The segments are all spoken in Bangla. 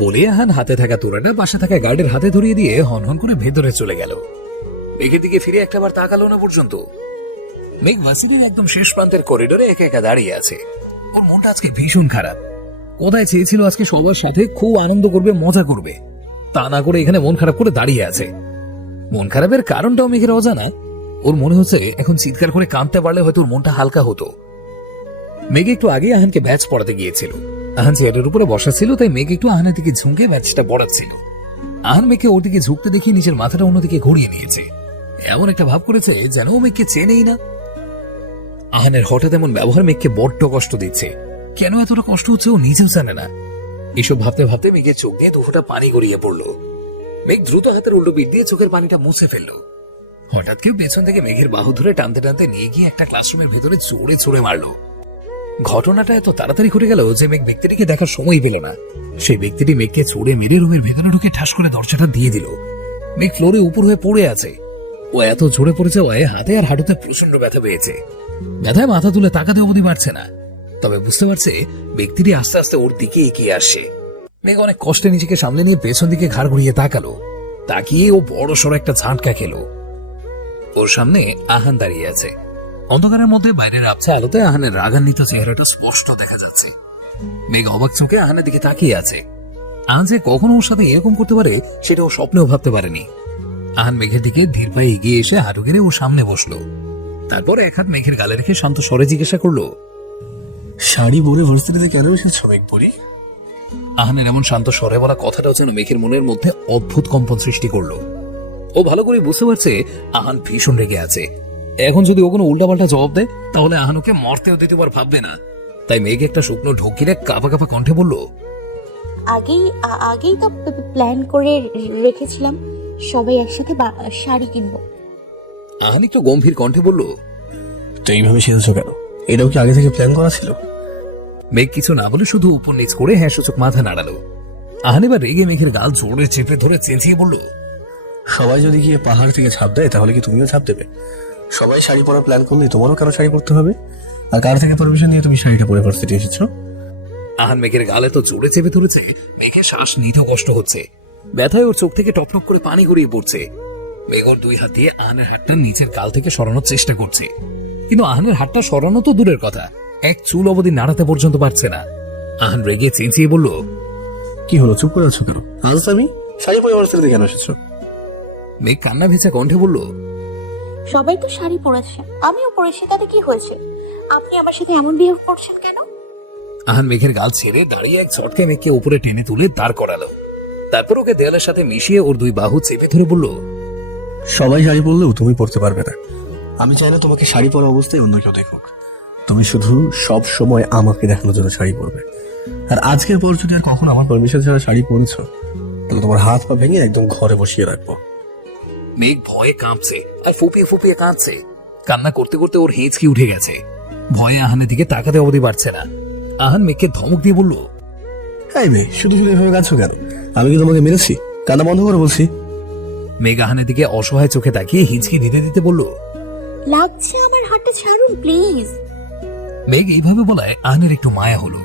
বলে আহান হাতে থাকা তোড়াটা পাশে থাকা গার্ডের হাতে ধরিয়ে দিয়ে হনহন করে ভেতরে চলে গেল। মেঘের দিকে ফিরে একটাবার তাকালো না পর্যন্ত। মেঘ ভার্সিটির একদম শেষ প্রান্তের করিডোরে একা একা দাঁড়িয়ে আছে। ওর মনটা আজকে ভীষণ খারাপ। কোথায় চেয়েছিল আজকে সবার সাথে খুব আনন্দ করবে, মজা করবে, তা না করে এখানে মন খারাপ করে দাঁড়িয়ে আছে। মন খারাপের কারণটাও মেঘের অজানা। ওর মনে হচ্ছে এখন চিৎকার করে কাঁদতে পারলে হয়তো ওর মনটা হালকা হতো। মেঘ একটু আগে আহানকে ব্যাচ পড়াতে গিয়েছিল। আহান চেয়ারের উপরে বসা ছিল, তাই মেঘ একটু আহানের দিকে ঝুঁকে ব্যাচটা পড়াচ্ছিল। আহান মেঘকে ওর দিকে ঝুঁকতে দেখে নিজের মাথাটা অন্যদিকে ঘুরিয়ে নিয়েছে। এমন একটা ভাব করেছে যেন ও মেঘকে চেনেই না। আহানের হঠাৎ এমন ব্যবহার মেঘকে বড্ড কষ্ট দিচ্ছে। কেন এতটা কষ্ট হচ্ছে ও নিজেও জানে না। এসব ভাবতে ভাবতে মেঘের চোখ দিয়ে দুফোঁটা পানি গড়িয়ে পড়লো। মেঘ দ্রুত হাতের উল্টো পিঠ দিয়ে চোখের পানিটা মুছে ফেলল। হঠাৎ কেউ পেছন থেকে মেঘের বাহু ধরে টানতে টানতে নিয়ে গিয়ে একটা ক্লাসরুমের ভেতরে জোরে ছুড়ে মারলো। ঘটনাটা এত তাড়াতাড়ি ঘটে গেল যে মেঘ ব্যক্তিটিকে দেখার সময় পেল না। সেই ব্যক্তিটি মেঘকে ছুড়ে মেরে রুমের ভেতরে ঢুকে ঠাস করে দরজাটা দিয়ে দিল। মেঘ ফ্লোরে উপর হয়ে পড়ে আছে। ও এত জোরে পড়ে যাওয়ায় হাতে আর হাঁটুতে প্রচন্ড ব্যথা পেয়েছে। ব্যথায় মাথা তুলে তাকাতে অবধি পারছে না। তবে বুঝতে পারছে ব্যক্তিটি আস্তে আস্তে ওর দিকে এগিয়ে আসছে। মেঘ অনেক কষ্টে নিজেকে সামলে নিয়ে পেছন দিকে ঘাড় ঘুরিয়ে তাকালো। তাকিয়ে ও বড় সড় একটা ঝাঁটকা খেলো। ওর সামনে আহান দাঁড়িয়ে আছে। অন্ধকারের মধ্যে বাইরের আবছা আলোতে আহানের রাগান্বিত চেহারাটা স্পষ্ট দেখা যাচ্ছে। মেঘ অবাক চোখে আহানের দিকে তাকিয়ে আছে। আহান যে কখনো ওর সাথে এরকম করতে পারে সেটা ও স্বপ্নেও ভাবতে পারেনি। আহান মেঘের দিকে ধীর পায়ে এগিয়ে এসে হাঁটু গেড়ে ওর সামনে বসলো। তারপর এক হাত মেঘের গালে রেখে শান্ত স্বরে জিজ্ঞাসা করলো, শাড়ি পরে ভার্সিটিতে কেন এসেছো মেঘ পরি? আহানের এমন শান্ত স্বরে বলা কথাটাও যেন মেঘের মনের মধ্যে অদ্ভুত কম্পন সৃষ্টি করলো। ও ভালো করে বুঝতে পারছে আহান ভীষণ রেগে আছে। এখন যদি ও কোনো উল্টাপাল্টা জবাব দেয় তাহলে আহান ওকে মরতেও দ্বিতীয়বার ভাববে না। তাই মেঘ একটা শুকনো ঢোক গিলে কাঁপা কাঁপা কণ্ঠে বলল, আগেই তো প্ল্যান করে রেখেছিলাম সবাই একসাথে শাড়ি কিনবো। আহান একটু গম্ভীর কণ্ঠে বলল, তো এইভাবে সেজেছো কেন? এটাও কি আগে থেকে প্ল্যান করা ছিল? মেঘ কিছু না বলে শুধু উপর নিচ করে হ্যাঁ সূচক মাথা নাড়ালো। আহান এবার রেগে মেঘের গাল জোরে চেপে ধরে চেঁচিয়ে বলল, সবাই যদি গিয়ে পাহাড় থেকে ছাপ দেয় তাহলে কি তুমিও ছাপ দেবে? সবাই শাড়ি পরার প্ল্যান করলে তোমারও কেন শাড়ি পরতে হবে? আর কার থেকে পারমিশন নিয়ে তুমি শাড়িটা পরে ভার্সিটি এসেছো? আহান মেঘের গালে তো জোরে চেপে ধরেছে, মেঘের শ্বাস নিতেও কষ্ট হচ্ছে। ব্যথায় ওর চোখ থেকে টপটপ করে পানি গড়িয়ে পড়ছে। মেঘ ওর দুই হাত দিয়ে আহানের হাতটা নিচের গাল থেকে সরানোর চেষ্টা করছে, কিন্তু আহানের হাতটা সরানো তো দূরের কথা, এক চুল অবধি নাড়াতে পর্যন্ত পারছে না। আহান রেগে চেঁচিয়ে বলল, কি হলো, চুপ করে আছো কেন? আজ আমি শাড়ি পরে ভার্সিটিতে কেন এসেছো? মেঘ কান্না ভেজা কণ্ঠে বলল, সবাই তো শাড়ি পরেছে, আমিও পরেছি, তাতে কি হয়েছে? আপনি আমার সাথে এমন বিহেভ করছেন কেন? আহান মেঘের গাল ছেড়ে দাঁড়িয়ে এক ঝটকায় মেঘকে উপরে টেনে তুলে দাঁড় করালো। তারপর ওকে দেয়ালের সাথে মিশিয়ে ওর দুই বাহু চেপে ধরে বলল, সবাই শাড়ি পরলেও তুমি পরতে পারবে না। আমি চাই না তোমাকে শাড়ি পরা অবস্থায় অন্য কেউ দেখুক। তুমি শুধু সব সময় আমাকে দেখানোর জন্য শাড়ি পরবে। আর আজকের পর যদি আর কখনো আমার পারমিশন ছাড়া শাড়ি পরেছো তাহলে তোমার হাত পা ভেঙে একদম ঘরে বসিয়ে রাখবো। মেঘ ভয়ে কাঁপছে আর ফুপিয়ে ফুপিয়ে কাঁদছে। কান্না করতে করতে ওর হেঁচকি উঠে গেছে। ভয়ে আহানের দিকে তাকাতে অবধি পারছে না। আহান মেঘকে ধমক দিয়ে বলল, হ্যাঁ মেয়ে, শুধু শুধু এভাবে কাঁদছো কেন? আমি কি তোমাকে মেরেছি? কান্না বন্ধ করে বলছি। মেঘ আহানের দিকে অসহায় চোখে তাকিয়ে হিঁচকি দিতে দিতে বলল, লাগছে আমার হাতটা ছাড়ুন প্লিজ। মেঘ এইভাবে বলায় আহানের একটু মায়া হলো।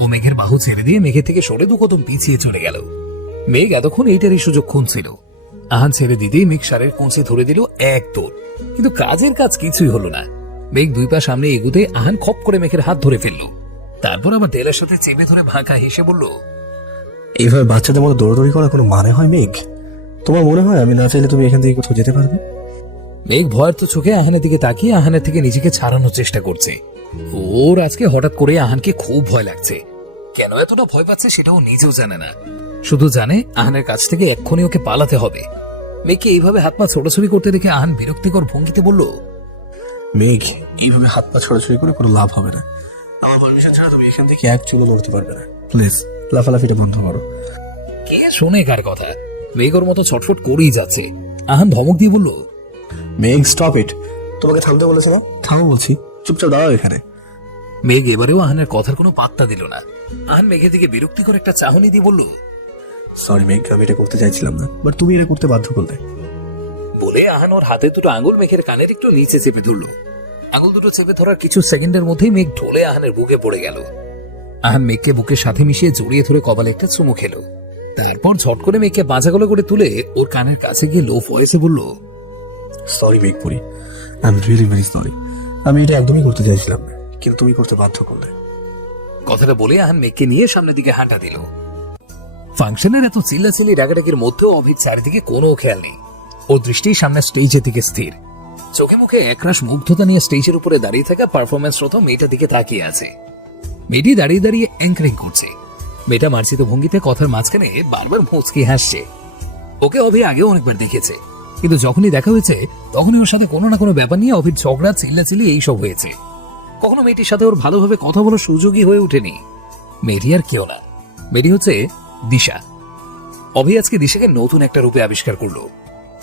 ও মেঘের বাহু ছেড়ে দিয়ে মেঘের থেকে সরে দু কদম পিছিয়ে চলে গেল। মেঘ এতক্ষণ এইটারই সুযোগ খুঁজছিল। আহান ছেড়ে দিতেই মেঘ সারের কোঁচে ধরে দিল এক দৌড়, কিন্তু কাজের কাজ কিছুই হলো না। মেঘ দুই পা সামনে এগুতে আহান খপ করে মেঘের হাত ধরে ফেলল। তারপর আবার দেয়ালের সাথে চেপে ধরে ভাঁকা হেসে বলল, এইভাবে বাচ্চাদের মতো দৌড়াদৌড়ি করার কোনো মানে হয় মেঘ? তোমার মনে হয় আমি না চাইলে তুমি এখান থেকে কোথাও যেতে পারবে? মেঘ ভয়ের তো চোখে আহানের দিকে তাকিয়ে আহানের থেকে নিজেকে ছাড়ানোর চেষ্টা করছে। ওর আজকে হঠাৎ করে আহানকে খুব ভয় লাগছে। কেন এতটা ভয় পাচ্ছে সেটাও নিজেও জানে না, শুধু জানে আহানের কাছ থেকে এক্ষুনি ওকে পালাতে হবে। মেঘকে এইভাবে হাত পা ছোটাছুটি করতে দেখে আহান বিরক্তিকর ভঙ্গিতে বলল, মেঘ, এইভাবে হাত পা ছড়াছড়ি করে কোনো লাভ হবে না। আমার পারমিশন ছাড়া তুমি এখান থেকে এক চুলো নড়তে পারবে না। প্লিজ লাফালাফিটা বন্ধ করো। কে শোনে কার কথা? মেঘ ওর মতো ছটফট করেই যাচ্ছে। আহান ধমক দিয়ে বলল, মেঘ স্টপ ইট। তোমাকে থামতে বলেছে না? থামো বলছি, চুপচাপ দাঁড়াও এখানে। মেঘ এবারেও আহানের কথার কোনো পাত্তা দিল না। আহান মেঘের দিকে বিরক্তিকর একটা চাহনি দিয়ে বলল, সরি মেঘ, আমি এটা করতে চাইছিলাম না, বাট তুমি এটা করতে বাধ্য করলে। বলে আহান ওর হাতে দুটো আঙুল মেঘের কানের একটু নিচে চেপে ধরলো। আঙুল দুটো চেপে ধরার কিছু সেকেন্ডের মধ্যেই মেঘ ঢলে আহানের বুকে পড়ে গেল। আহান মেঘকে বুকের সাথে মিশিয়ে জড়িয়ে ধরে কপালে একটা চুমু খেলো। তারপর ঝট করে মেয়েকে বাঁচাগলা করে তুলে ওর কানের কাছে গিয়ে লো ভয়েসে বলল, sorry Meghpuri, I am really very sorry. আমি এটা একদমই করতে চাইছিলাম না, কিন্তু তুমি করতে বাধ্য করলে। কথাটা বলে আহান মেঘকে নিয়ে সামনের দিকে হাঁটা দিল। ফাংশনের এত চিল্লাচিল্লি ডাকাডাকির মধ্যেও অভির চারিদিকে কোনো খেয়াল নেই। ওর দৃষ্টি সামনে স্টেজের দিকে স্থির। চোখে মুখে একরাশ মুগ্ধতা নিয়ে স্টেজের উপরে দাঁড়িয়ে থাকা পারফরমেন্সরত মেয়েটার দিকে তাকিয়ে আছে। মেয়েটি দাঁড়িয়ে দাঁড়িয়ে অ্যাঙ্কারিং করছে। মেয়েটা মার্জিত ভঙ্গিতে কথার মাঝখানে বারবার মুচকি হাসছে। ওকে অভি আগেও অনেকবার দেখেছে, কিন্তু যখনই দেখা হয়েছে তখনই ওর সাথে কোনো না কোনো ব্যাপার নিয়ে অভির ঝগড়া চিল্লাচিল্লি এইসব হয়েছে। কখনো মেয়েটির সাথে ওর ভালোভাবে কথা বলার সুযোগই হয়ে ওঠেনি। মেয়েটি আর কেউ না, মেয়েটি হচ্ছে দিশা। অভি আজকে দিশাকে নতুন একটা রূপে আবিষ্কার করলো।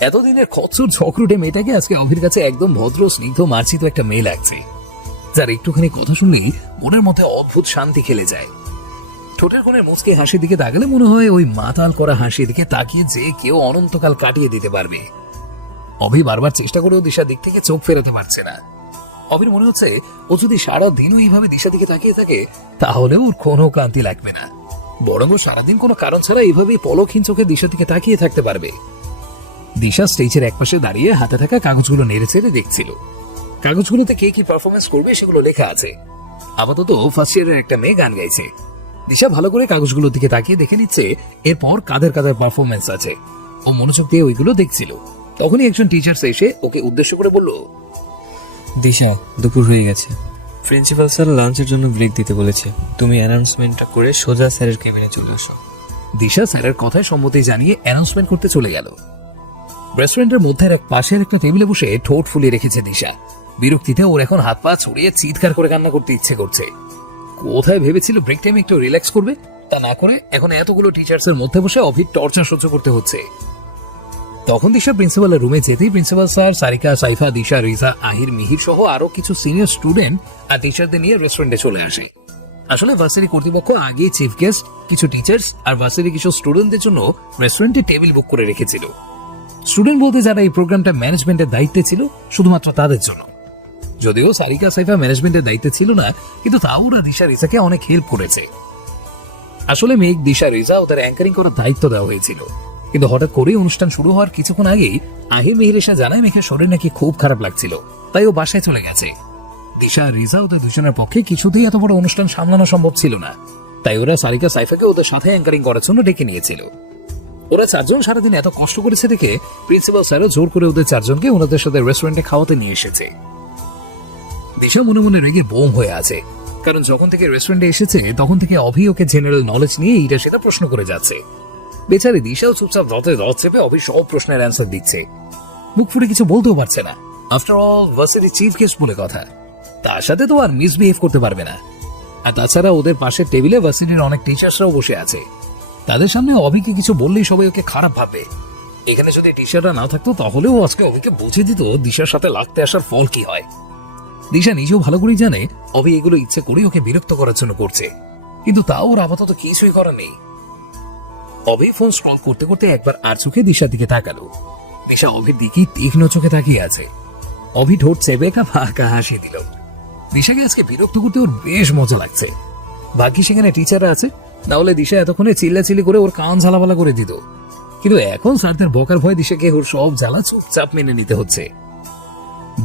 এতদিনের খচ্চর ঝকরুটে মেয়েটাকে আজকে অভির কাছে একদম ভদ্র স্নিগ্ধ মার্জিত একটা মেয়ে লাগছে, যার একটুখানি কথা শুনলেই মনের মধ্যে অদ্ভুত শান্তি খেলে যায়। ঠোঁটের কোণের মুচকে হাসির দিকে তাকালে মনে হয় ওই মাতাল করা হাসির দিকে তাকিয়ে যে কেউ অনন্তকাল কাটিয়ে দিতে পারবে। অভি বারবার চেষ্টা করেও দিশার দিক থেকে চোখ ফেরাতে পারছে না। অভির মনে হচ্ছে ও যদি সারা দিনও এইভাবে দিশার দিকে তাকিয়ে থাকে তাহলে ওর কোনো ক্লান্তি লাগবে না, বরং ও সারাদিন কোনো কারণ ছাড়া এইভাবেই পলকহীন চোখে দিশার দিকে তাকিয়ে থাকতে পারবে। দিশা স্টেজের একপাশে দাঁড়িয়ে হাতে থাকা কাগজগুলো নেড়ে চেড়ে দেখছিল। কাগজগুলোতে কে কি পারফরমেন্স করবে সেগুলো লেখা আছে। আপাতত ফার্স্ট ইয়ারের একটা মেয়ে গান গাইছে। দিশা ভালো করে কাগজগুলোর দিকে তাকিয়ে দেখে নিচ্ছে এরপর কাদের কাদের পারফরমেন্স আছে। ও মনোযোগ দিয়ে ওইগুলো দেখছিল। তখনই একজন টিচার এসে ওকে উদ্দেশ্য করে বলল, দিশা, দুপুর হয়ে গেছে। প্রিন্সিপাল স্যার লাঞ্চের জন্য ব্রেক দিতে বলেছে। তুমি অ্যানাউন্সমেন্টটা করে সোজা স্যারের কেবিনে চলে আসো। দিশা স্যারের কথায় সম্মতি জানিয়ে অ্যানাউন্সমেন্ট করতে চলে গেল। রেস্টুরেন্টের মধ্যে এক পাশের একটা টেবিলে বসে ঠোঁট ফুলিয়ে রেখেছে দিশা। বিরক্তিতে ওর এখন হাত পা ছড়িয়ে চিৎকার করে কান্না করতে ইচ্ছে করছে। কোথায় ভেবেছিল ব্রেক টাইমে একটু রিল্যাক্স করবে, তা না করে এখন এতগুলো টিচার্স এর মধ্যে বসে অভির টর্চার সহ্য করতে হচ্ছে। তখন দিশা প্রিন্সিপালের রুমে যেতেই প্রিন্সিপাল স্যার, সারিকা, সাইফা, দিশা, রিজা, আহির, মিহির সহ আরো কিছু সিনিয়র স্টুডেন্ট আর টিচারদের নিয়ে রেস্টুরেন্টে চলে আসে। আসলে ভার্সিটি কর্তৃপক্ষ আগে চিফ গেস্ট, কিছু টিচার্স আর ভার্সিটি কিছু স্টুডেন্টদের জন্য রেস্টুরেন্টে টেবিল বুক করে রেখেছিল। স্টুডেন্ট বলতে যারা এই প্রোগ্রামটা ম্যানেজমেন্টের দায়িত্বে ছিল শুধুমাত্র তাদের জন্য। যদিও সারিকা, সাইফা ম্যানেজমেন্টের দায়িত্বে ছিল না, কিন্তু তাও ওরা দিশা, রিজাকে অনেক হেল্প করেছে। আসলে মেঘ, দিশা, রিজা ওদের অ্যাঙ্কারিং করার দায়িত্ব দেওয়া হয়েছিল, কিন্তু হঠাৎ করেই অনুষ্ঠান শুরু হওয়ার কিছুক্ষণ আগেই আহির, মিহির এসে জানায় মেঘের শরীর নাকি খুব খারাপ লাগছিল, তাই ও বাসায় চলে গেছে। দিশা আর রিজা ওদের দুজনের পক্ষে কিছুতেই এত বড় অনুষ্ঠান সামলানো সম্ভব ছিল না, তাই ওরা সারিকা, সাইফাকে ওদের সাথে অ্যাঙ্কারিং করার জন্য ডেকে নিয়েছিল। ওরা চারজন সারাদিন এত কষ্ট করেছে দেখে প্রিন্সিপাল স্যারও জোর করে ওদের চারজনকে ওনাদের সাথে রেস্টুরেন্টে খাওয়াতে নিয়ে এসেছে। দিশা মনে মনে রেগে বোম হয়ে আছে, কারণ যখন থেকে রেস্টুরেন্টে এসেছে তখন থেকে অভি ওকে জেনারেল নলেজ নিয়ে এইটা সেটা প্রশ্ন করে যাচ্ছে। বেচারি দিশাও চুপচাপ রথে রথ চেপে অভি সব প্রশ্নের অ্যান্সার দিচ্ছে। মুখ ফুটে কিছু বলতেও পারছে না। After all varsity chief guest বলে কথা, তার সাথে তো আর মিসবিহেভ করতে পারবে না। আর তাছাড়া ওদের পাশের টেবিলে ভার্সিটির অনেক টিচার্সরাও বসে আছে, তাদের সামনে অভিকে কিছু বললেই সবাই ওকে খারাপ ভাববে। এখানে যদি টিচাররা না থাকতো তাহলেও আজকে অভিকে বুঝিয়ে দিত দিশার সাথে লাগতে আসার ফল কি হয়। দিশা নিজেও ভালো করেই জানে অভি এগুলো ইচ্ছে করে ওকে বিরক্ত করার জন্য করছে, কিন্তু তাও ওর আপাতত কিছুই করার নেই। অভি ফোন স্ক্রল করতে করতে একবার আর চোখে দিশার দিকে তাকালো। দিশা অভির দিকে তীক্ষ্ণ চোখে তাকিয়ে আছে। অভি ঠোঁট চেপে একটা ফাঁকা হাসি দিল। দিশাকে আজকে বিরক্ত করতে ওর বেশ মজা লাগছে। ভাগ্যি সেখানে টিচাররা আছে, না হলে দিশা এতক্ষণে চিল্লাচিল্লি করে ওর কান ঝালাপালা করে দিত। কিন্তু এখন স্যারদের বকার ভয় দিশাকে ওর সব জ্বালা চুপচাপ মেনে নিতে হচ্ছে।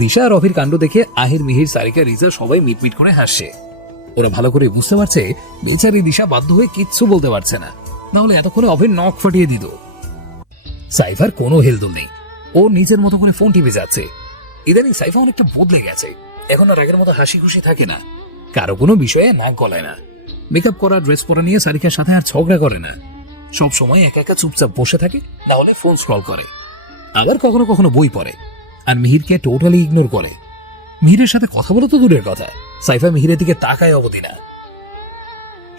দিশা আর অভির কাণ্ড দেখে আহির, মিহির, সারিকা, রিজা সবাই মিটমিট করে হাসছে। ওরা ভালো করে বুঝতে পারছে বেচারি দিশা বাধ্য হয়ে কিচ্ছু বলতে পারছে না, না হলে এতক্ষণে অভির নখ ফাটিয়ে দিত। সাইফার কোনো হেলদোল নেই, ও নিজের মতো করে ফোন টিপে যাচ্ছে। ইদানিং সাইফা অনেকটা বদলে গেছে, এখন আর আগের মতো হাসি খুশি থাকে না, কারো কোনো বিষয়ে নাক গলায় না, মেকআপ করা, ড্রেস পরা নিয়ে সারিকার সাথে আর ঝগড়া করে না। সব সময় একা একা চুপচাপ বসে থাকে, না হলে ফোন স্ক্রল করে, আবার কখনো কখনো বই পড়ে। আর মিহিরকে টোটালি ইগনোর করে। মিহিরের সাথে কথা বলে তো দূরের কথা, সাইফা মিহিরের দিকে তাকায় অবধি না।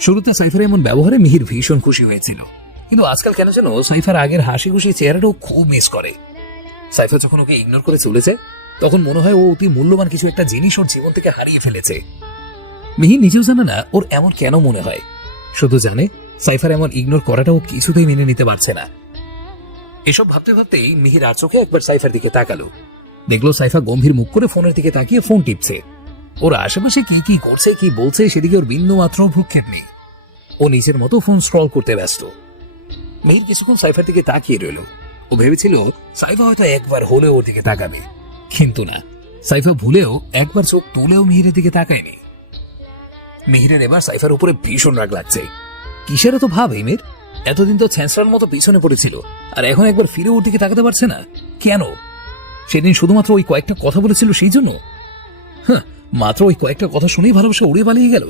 শুরুতে সাইফার এমন ব্যবহারে মিহির ভীষণ খুশি হয়েছিল, কিন্তু আজকাল কেন যেন সাইফার আগের হাসি খুশি চেহারাটাও খুব মিস করে। সাইফা যখন ওকে ইগনোর করে চলেছে তখন মনে হয় ও অতি মূল্যবান কিছু একটা জিনিস ওর জীবন থেকে হারিয়ে ফেলেছে। মিহির নিজেও জানে না ওর এমন কেন মনে হয়, শুধু জানে সাইফার এমন ইগনোর করাটা ও কিছুতেই মেনে নিতে পারছে না। এসব ভাবতে ভাবতেই মিহির আর চোখে একবার সাইফার দিকে তাকালো। দেখলো সাইফা গম্ভীর মুখ করে ফোনের দিকে তাকিয়ে ফোন টিপছে। ওর আশেপাশে কি কি করছে, কি বলছে সেদিকে ওর বিন্দু মাত্র ভ্রুক্ষেপ নেই। ও নিজের মতো ফোন স্ক্রল করতে ব্যস্ত। মেহির কিছুক্ষণ সাইফার দিকে তাকিয়ে রইল। ও ভেবেছিল সাইফা হয়তো একবার হলেও ওর দিকে তাকাবে, কিন্তু না, সাইফা ভুলেও একবার চোখ তুলেও মিহিরের দিকে তাকায়নি। মিহিরের এবার সাইফার উপরে ভীষণ রাগ লাগছে। কিসের তো ভাব এই মেয়ের? এতদিন তো ছ্যাঁচড়ার মতো পিছনে পড়েছিল, আর এখন একবার ফিরে ওর দিকে তাকাতে পারছে না কেন? সেদিন শুধুমাত্র ওই কয়েকটা কথা বলেছিল সেই জন্য? হ্যাঁ, মাত্র ওই কয়েকটা কথা শুনেই ভালোবাসা উড়ে পালিয়ে গেল।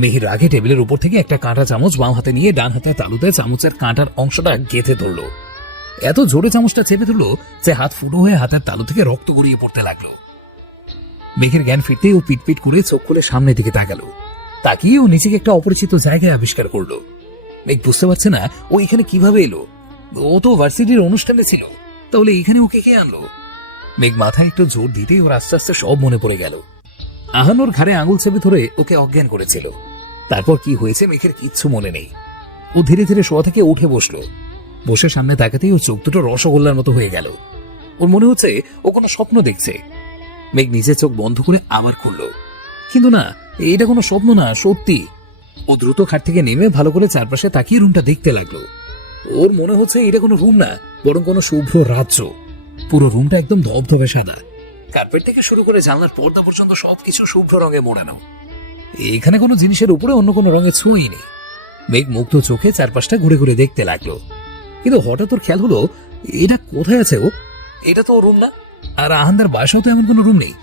মিহির রাগে টেবিলের উপর থেকে একটা কাঁটা চামচ বাম হাতে নিয়ে ডান হাতে তালুতে চামচের কাঁটার অংশটা গেঁথে ধরল। এত জোরে চামচটা চেপে ধরল যে হাত ফুটো হয়ে হাতের তালু থেকে রক্ত গড়িয়ে পড়তে লাগলো। মেঘের জ্ঞান ফিরতেই ও পিটপিট করে চোখ খুলে সামনের দিকে তাকালো। তাকিয়ে ও নিজেকে একটা অপরিচিত জায়গায় আবিষ্কার করলো। মেঘ বুঝতে পারছে না ও এখানে কিভাবে এলো। ও তো ভার্সিটির অনুষ্ঠানে ছিল, তাহলে এখানে ওকে কে আনলো? মেঘ মাথায় একটু জোর দিতেই ওর আস্তে আস্তে সব মনে পড়ে গেল। আহান ওর ঘাড়ে আঙুল চেপে ধরে ওকে অজ্ঞান করেছিল। তারপর কি হয়েছে মেঘের কিচ্ছু মনে নেই। ও ধীরে ধীরে শোয়া থেকে উঠে বসলো। বসে সামনে তাকাতেই ও চোখ দুটো রসগোল্লার মতো হয়ে গেল। ওর মনে হচ্ছে ও কোনো স্বপ্ন দেখছে। মেঘ নিজের চোখ বন্ধ করে আবার খুলল, কিন্তু না, এটা কোনো স্বপ্ন না, সত্যি। ও দ্রুত খাট থেকে নেমে ভালো করে চারপাশে তাকিয়ে রুমটা দেখতে লাগলো। ওর মনে হচ্ছে এটা কোনো রুম না, বরং কোনো শুভ্র রাজ্য। পুরো রুমটা একদম ধবধবে সাদা। কার্পেট থেকে শুরু করে জানলার পর্দা পর্যন্ত সবকিছু শুভ্র রঙে মোড়ানো। এখানে কোনো জিনিসের উপরে অন্য কোনো রঙের ছোঁয়াই নেই। মেঘ মুগ্ধ চোখে চারপাশটা ঘুরে ঘুরে দেখতে লাগলো, কিন্তু হঠাৎ ওর খেয়াল হলো এটা কোথায় আছে ও? এটা তো রুম না, আর আহানদের বাসাও তো এমন কোনো রুম নেই।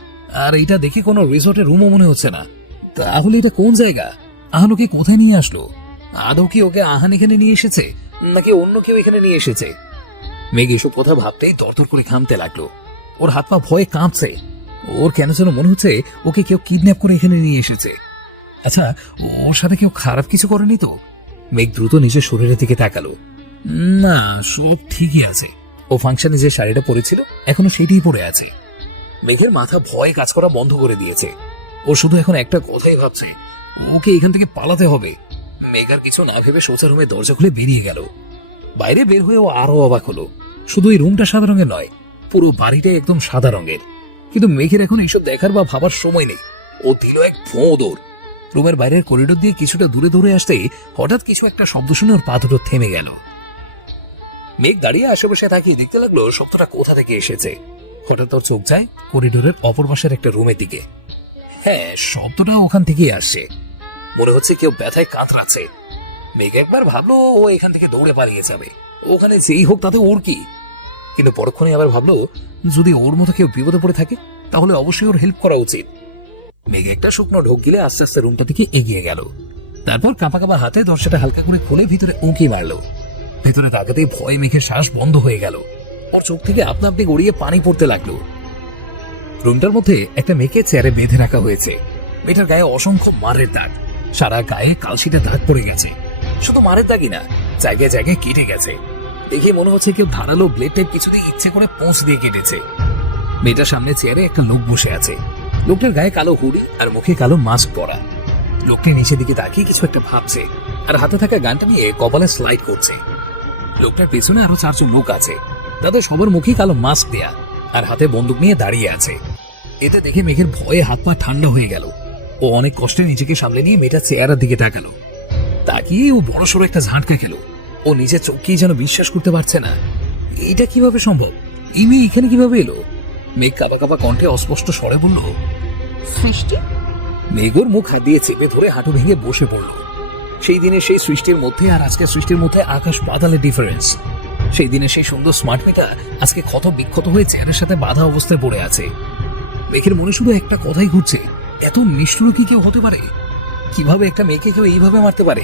আর এটা দেখে কোনো রিসোর্টের রুমও মনে হচ্ছে না। তাহলে এটা কোন জায়গা? আহান ওকে কোথায় নিয়ে আসলো? আদৌ কি ওকে আহান এখানে নিয়ে এসেছে, নাকি অন্য কেউ এখানে নিয়ে এসেছে? মেঘ এসব কথা ভাবতেই দরদর করে ঘামতে লাগলো। ওর হাত পা ভয়ে কাঁপছে। ওর কেন যেন মনে হচ্ছে ওকে কেউ কিডন্যাপ করে এখানে নিয়ে এসেছে। আচ্ছা, ওর সাথে কেউ খারাপ কিছু করেনি তো? মেঘ দ্রুত নিজের শরীরের দিকে তাকালো। না, সব ঠিকই আছে। ও ফাংশনে যে শাড়িটা পরেছিল এখনো সেটাই পরে আছে। মেঘের মাথা ভয়ে কাজ করা বন্ধ করে দিয়েছে। ও শুধু এখন একটা কথাই ভাবছে, ওকে এখান থেকে পালাতে হবে। মেঘ আর কিছু না ভেবে সোজা রুমে দরজা খুলে বেরিয়ে গেল। বাইরে বের হয়ে ও আরো অবাক হলো। শুধু এই রুমটা সাদা রঙের নয়, পুরো বাড়িটাই একদম সাদা রঙের। কিন্তু মেঘের এখন এইসব দেখার বা ভাবার সময় নেই। ও দিল এক ভোঁ দৌড়। রুমের বাইরের করিডোর দিয়ে কিছুটা দূরে দূরে আসতে হঠাৎ কিছু একটা শব্দ শুনে ওর পা দুটো থেমে গেল। মেঘ দাঁড়িয়ে আশেপাশে তাকিয়ে দেখতে লাগলো শব্দটা কোথা থেকে এসেছে। হঠাৎ ওর চোখ যায় করিডোরের অপর পাশের একটা রুমের দিকে। হ্যাঁ, শব্দটা ওখান থেকেই আসছে। মনে হচ্ছে কেউ ব্যথায় কাতরাচ্ছে। মেঘ একবার ভাবলো ও এখান থেকে দৌড়ে পালিয়ে যাবে, ওখানে যেই হোক তাতে ওর কি। কিন্তু পরক্ষণে আবার ভাবলো যদি ওর মতো কেউ বিপদে পড়ে থাকে তাহলে অবশ্যই ওর হেল্প করা উচিত। মেঘ একটা শুকনো ঢোক গিলে আস্তে আস্তে রুমটা থেকে এগিয়ে গেল। তারপর কাঁপা কাঁপা হাতে দরজাটা হালকা করে খুলে ভিতরে উঁকি মারলো। ভেতরে তাকাতেই ভয়ে মেঘের শ্বাস বন্ধ হয়ে গেল। ওর চোখ থেকে আপনা আপনি গড়িয়ে পানি পড়তে লাগলো। রুমটার মধ্যে একটা মেয়েকে চেয়ারে বেঁধে রাখা হয়েছে। মেয়েটার গায়ে অসংখ্য মারের দাগ, সারা গায়ে কালশিটে দাগ পড়ে গেছে। শুধু মারের দাগই না, জায়গায় জায়গায় কেটে গেছে। দেখে মনে হচ্ছে কেউ ধারালো ব্লেড টাইপ কিছু দিয়ে ইচ্ছে করে পোঁছ দিয়ে কেটেছে। মেয়েটার সামনে চেয়ারে একটা লোক বসে আছে। লোকটার গায়ে কালো হুডি আর মুখে কালো মাস্ক পরা। লোকটি নিচের দিকে তাকিয়ে কিছু একটা ভাবছে আর হাতে থাকা গানটা নিয়ে কপালে স্লাইড করছে। লোকটার পেছনে আরো 4 জন লোক আছে, তাদের সবার মুখে কালো মাস্ক দেয়া আর হাতে বন্দুক নিয়ে দাঁড়িয়ে আছে। এতে দেখে মেঘের ভয়ে হাত পা ঠান্ডা হয়ে গেল। ও অনেক কষ্টে নিজেকে সামলে নিয়ে মেয়েটার চেহারার দিকে তাকালো। তাকিয়ে ও বড়সড় একটা ঝাঁটকা খেলো। ও নিজের চোখকেই যেন বিশ্বাস করতে পারছে না। এটা কিভাবে সম্ভব? এই মেয়ে এখানে কিভাবে এলো? মেঘ কাঁপা কাঁপা কণ্ঠে অস্পষ্ট স্বরে বলল, সৃষ্টি। মেঘর মুখ হাত দিয়ে চেপে ধরে হাঁটু ভেঙে বসে পড়ল। সেই দিনে সেই সৃষ্টির মধ্যে আর আজকের সৃষ্টির মধ্যে আকাশ পাতালের ডিফারেন্স। সেই দিনে সেই সুন্দর স্মার্ট মেয়েটা আজকে ক্ষত বিক্ষত হয়ে চেয়ারের সাথে বাধা অবস্থায় পড়ে আছে। মেঘের মনে শুধু একটা কথাই ঘুরছে, এত নিষ্ঠুর কি কেউ হতে পারে? কিভাবে একটা মেয়েকে কেউ এইভাবে মারতে পারে?